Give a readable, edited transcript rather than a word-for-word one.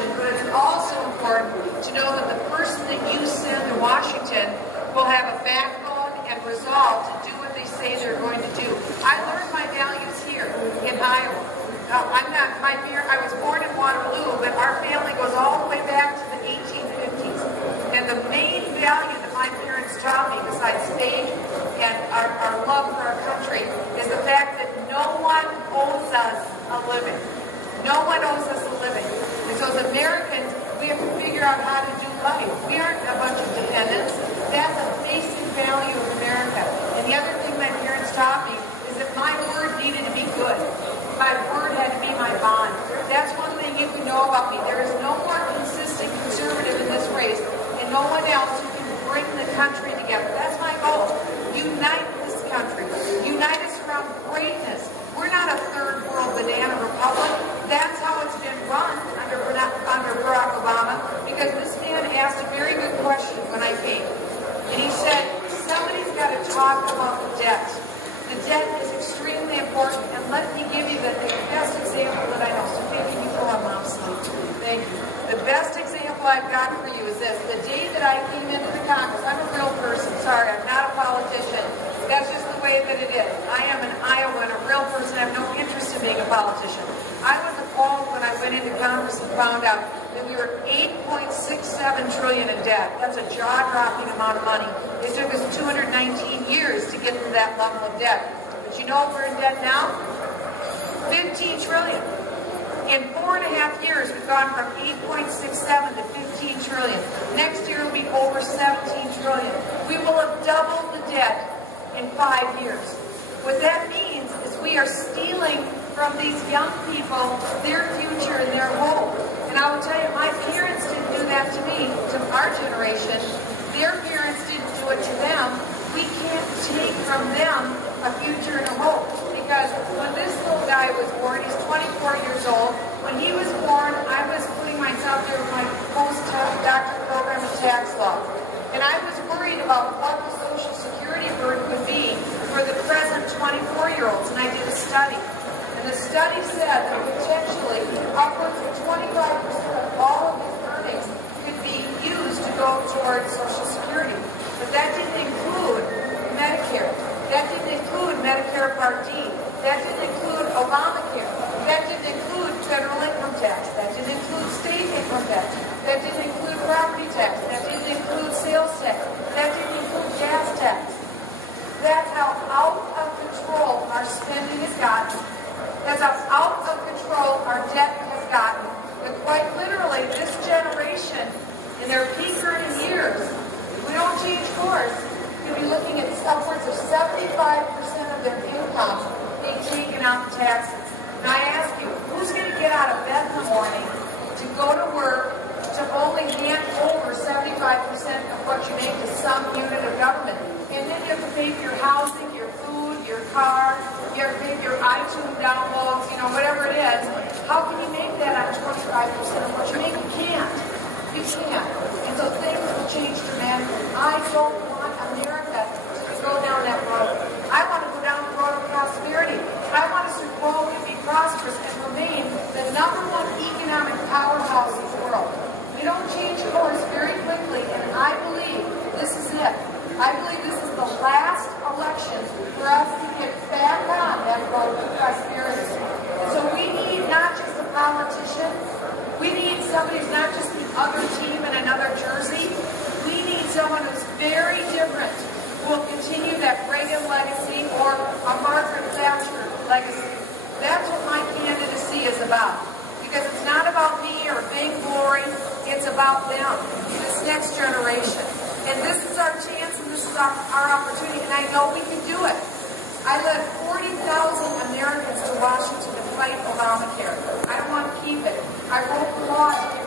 politician, but it's also important to know that the person that you send to Washington will have a backbone and resolve to do what they say they're going to do. I learned my values here in Iowa. I was born in Waterloo, but our family goes all the way back to the 1850s. And the main value that my parents taught me, besides faith and our love for our country, is the fact that no one owes us a living. No one owes us a living. And so as Americans, we have to figure out how to do life. We aren't a bunch of dependents. That's a basic value of America. And the other thing my parents taught me is that my word needed to be good. My word had to be my bond. That's one thing you can know about me. There is no more consistent conservative in this race, and no one else who can bring the country together. That's my goal. Unite this country. Unite us around greatness. We're not a third world banana republic. That's how it's been run under Barack Obama, because this man asked a very good question when I came. And he said, somebody's got to talk about the debt. The debt is extremely important, and let me give you the best example that I know. So maybe you go on Mom's sleep. Thank you. The best example I've got for you is this. The day that I came into the Congress, I'm a real person. Sorry, I'm not a politician. That's just the way that it is. I am an Iowan, a real person. I have no interest in being a politician. I was appalled when I went into Congress and found out that we were $8.67 trillion in debt. That's a jaw-dropping amount of money. It took us 219 years to get to that level of debt. But you know what we're in debt now? 15 trillion. In 4.5 years, we've gone from 8.67 to 15 trillion. Next year will be over 17 trillion. We will have doubled the debt in 5 years. What that means is we are stealing from these young people their future and their hope. And I will tell you, my parents didn't do that to me, to our generation. Their parents didn't do it to them. We can't take from them a future and a hope. Because when this little guy was born, he's 24 years old. When he was born, I was putting myself through my postdoctoral program in tax law. And I was worried about what the Social Security burden would be for the present 24-year-olds. And I did a study. And the study said that potentially upwards of 25% of all of his earnings could be used to go towards Social Security. But that didn't include Medicare. That didn't include Medicare Part D. That didn't include Obamacare. That didn't include federal income tax. That didn't include state income tax. That didn't include property tax. That didn't include sales tax. That didn't include gas tax. That's how out of control our spending has gotten. That's how out of control our debt has gotten. But quite literally, this generation, in their peak earning years, if we don't change course, could be looking at upwards of 75% of their income being taken out in taxes. Now I ask you, who's going to get out of bed in the morning to go to work to only hand over 75% of what you make to some unit of government? And then you have to pay for your housing, your food, your car, you have to pay for your iTunes downloads, whatever it is. How can you make that on 25% of what you make? You can't. You can't. And so things will change dramatically. I don't want America to go down that road. I want to go down the road of prosperity. I want us to grow and be prosperous and remain the #1 economic powerhouse in the world. We don't change course very quickly, and I believe this is it. I believe this is the last election for us to get back on that road to prosperity. And so we need not just a politician. We need somebody who's not just the other team in another jersey. We need someone who's very different, who will continue that Reagan legacy or a Margaret Thatcher legacy. That's what my candidacy is about. Because it's not about me or big glory. It's about them, this next generation. And this is our chance and this is our opportunity. And I know we can do it. I led 40,000 Americans to Washington to fight Obamacare. I don't want to keep it. I wrote the law to